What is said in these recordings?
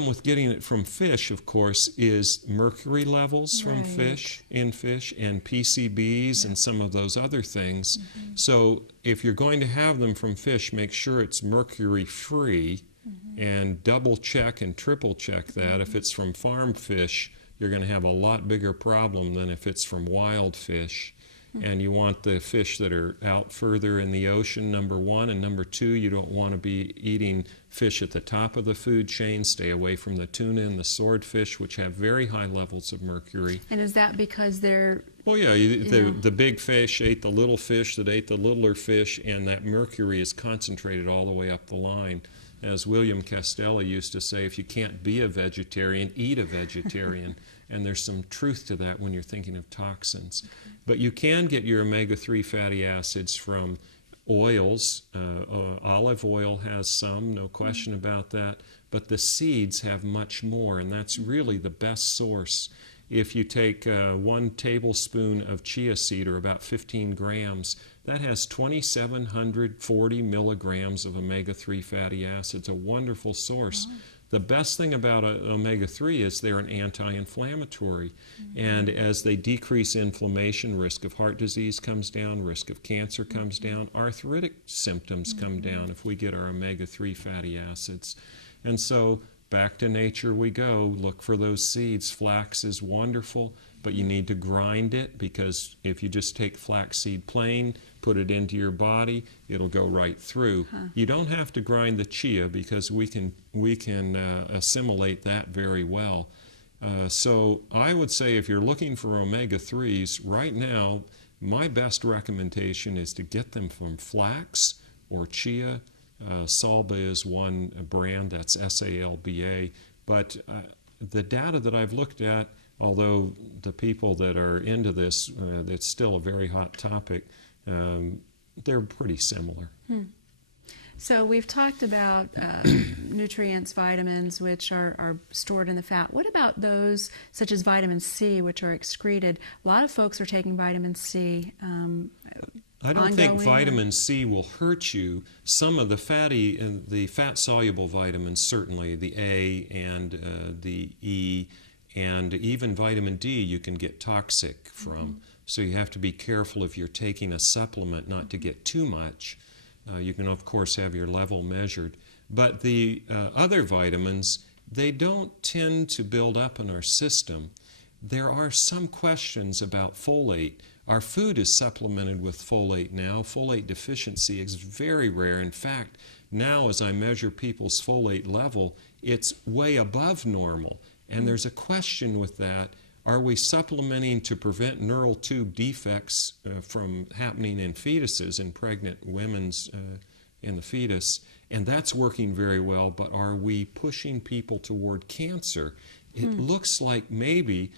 problem with getting it from fish, of course, is mercury levels from fish, and PCBs and some of those other things. So if you're going to have them from fish, make sure it's mercury-free, and double check and triple check that. If it's from farm fish, you're going to have a lot bigger problem than if it's from wild fish. And you want the fish that are out further in the ocean, number one. And number two, you don't want to be eating fish at the top of the food chain. Stay away from the tuna and the swordfish, which have very high levels of mercury. And is that because they're... Well, yeah, the big fish ate the little fish that ate the littler fish, and that mercury is concentrated all the way up the line. As William Castelli used to say, if you can't be a vegetarian, eat a vegetarian. And there's some truth to that when you're thinking of toxins. But you can get your omega-3 fatty acids from oils. Olive oil has some, no question about that. But the seeds have much more, and that's really the best source. If you take 1 tablespoon of chia seed, or about 15 grams, that has 2,740 milligrams of omega-3 fatty acids, a wonderful source. Wow. The best thing about omega-3 is they're an anti-inflammatory. And as they decrease inflammation, risk of heart disease comes down, risk of cancer comes down, arthritic symptoms come down if we get our omega-3 fatty acids. And so back to nature we go. Look for those seeds. Flax is wonderful, but you need to grind it, because if you just take flaxseed plain, put it into your body, it'll go right through. You don't have to grind the chia, because we can assimilate that very well. So I would say if you're looking for omega-3s, right now my best recommendation is to get them from flax or chia. Salba is one brand, that's S-A-L-B-A. But the data that I've looked at, although the people that are into this, it's still a very hot topic, they're pretty similar. So we've talked about nutrients, vitamins, which are stored in the fat. What about those such as vitamin C, which are excreted? A lot of folks are taking vitamin C. I don't think vitamin C will hurt you. Some of the fat-soluble vitamins, certainly, the A and the E, and even vitamin D you can get toxic from. So you have to be careful if you're taking a supplement not to get too much. You can, of course, have your level measured. But the other vitamins, they don't tend to build up in our system. There are some questions about folate. Our food is supplemented with folate now. Folate deficiency is very rare. In fact, now as I measure people's folate level, it's way above normal. And there's a question with that. Are we supplementing to prevent neural tube defects from happening in fetuses, in pregnant women's in the fetus? And that's working very well, but are we pushing people toward cancer? It looks like maybe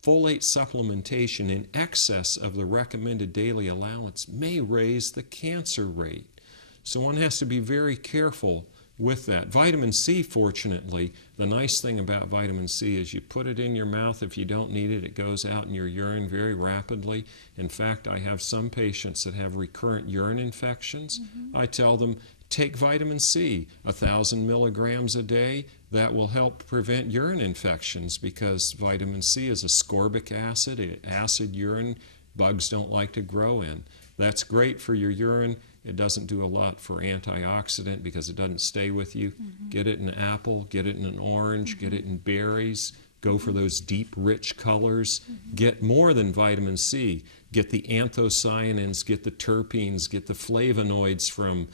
folate supplementation in excess of the recommended daily allowance may raise the cancer rate. So one has to be very careful with that. Vitamin C, fortunately, the nice thing about vitamin C is you put it in your mouth. If you don't need it, it goes out in your urine very rapidly. In fact, I have some patients that have recurrent urine infections. I tell them, take vitamin C, 1,000 milligrams a day. That will help prevent urine infections, because vitamin C is ascorbic acid, acid urine bugs don't like to grow in. That's great for your urine. It doesn't do a lot for antioxidant because it doesn't stay with you. Get it in an apple, get it in an orange, get it in berries. Go for those deep, rich colors. Get more than vitamin C. Get the anthocyanins, get the terpenes, get the flavonoids from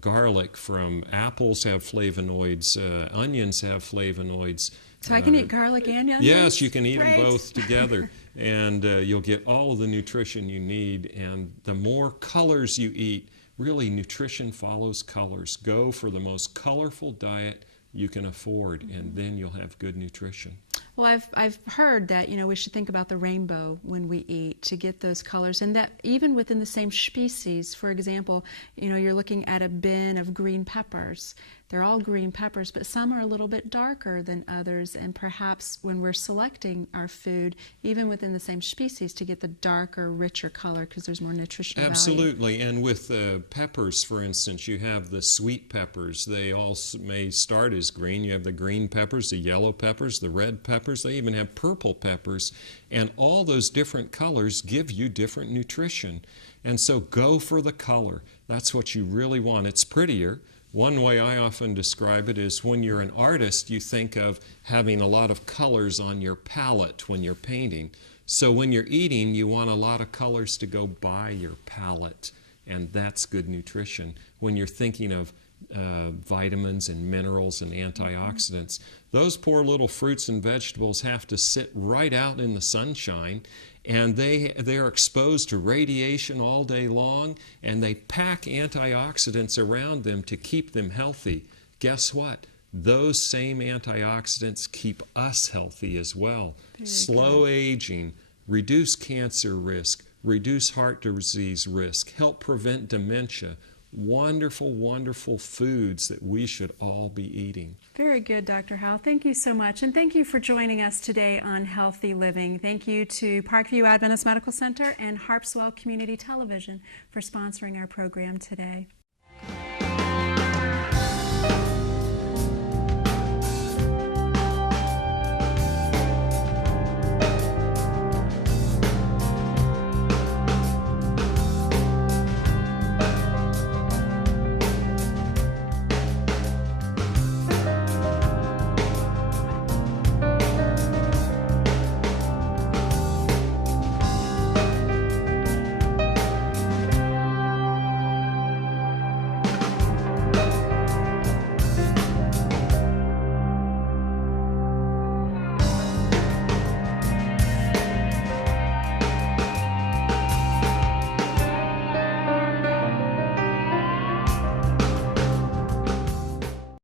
garlic, from apples have flavonoids, onions have flavonoids. So I can eat garlic and onions? Yes, you can eat them both together, and you'll get all of the nutrition you need. And the more colors you eat, really nutrition follows colors. Go for the most colorful diet you can afford, and then you'll have good nutrition. Well, I've heard that, we should think about the rainbow when we eat to get those colors, and that even within the same species, for example, you're looking at a bin of green peppers. they're all green peppers, but some are a little bit darker than others, and perhaps when we're selecting our food, even within the same species, to get the darker, richer color because there's more nutritional value. Absolutely, and with peppers, for instance, you have the sweet peppers. They all may start as green. You have the green peppers, the yellow peppers, the red peppers. They even have purple peppers, and all those different colors give you different nutrition. And so go for the color. That's what you really want. It's prettier. One way I often describe it is when you're an artist, you think of having a lot of colors on your palette when you're painting. So when you're eating, you want a lot of colors to go by your palate, and that's good nutrition. When you're thinking of vitamins and minerals and antioxidants, those poor little fruits and vegetables have to sit right out in the sunshine, and they're exposed to radiation all day long, and they pack antioxidants around them to keep them healthy. Guess what? Those same antioxidants keep us healthy as well. Slow aging, reduce cancer risk, reduce heart disease risk, help prevent dementia. Wonderful, wonderful foods that we should all be eating. Very good, Dr. Howell. Thank you so much. And thank you for joining us today on Healthy Living. Thank you to Parkview Adventist Medical Center and Harpswell Community Television for sponsoring our program today.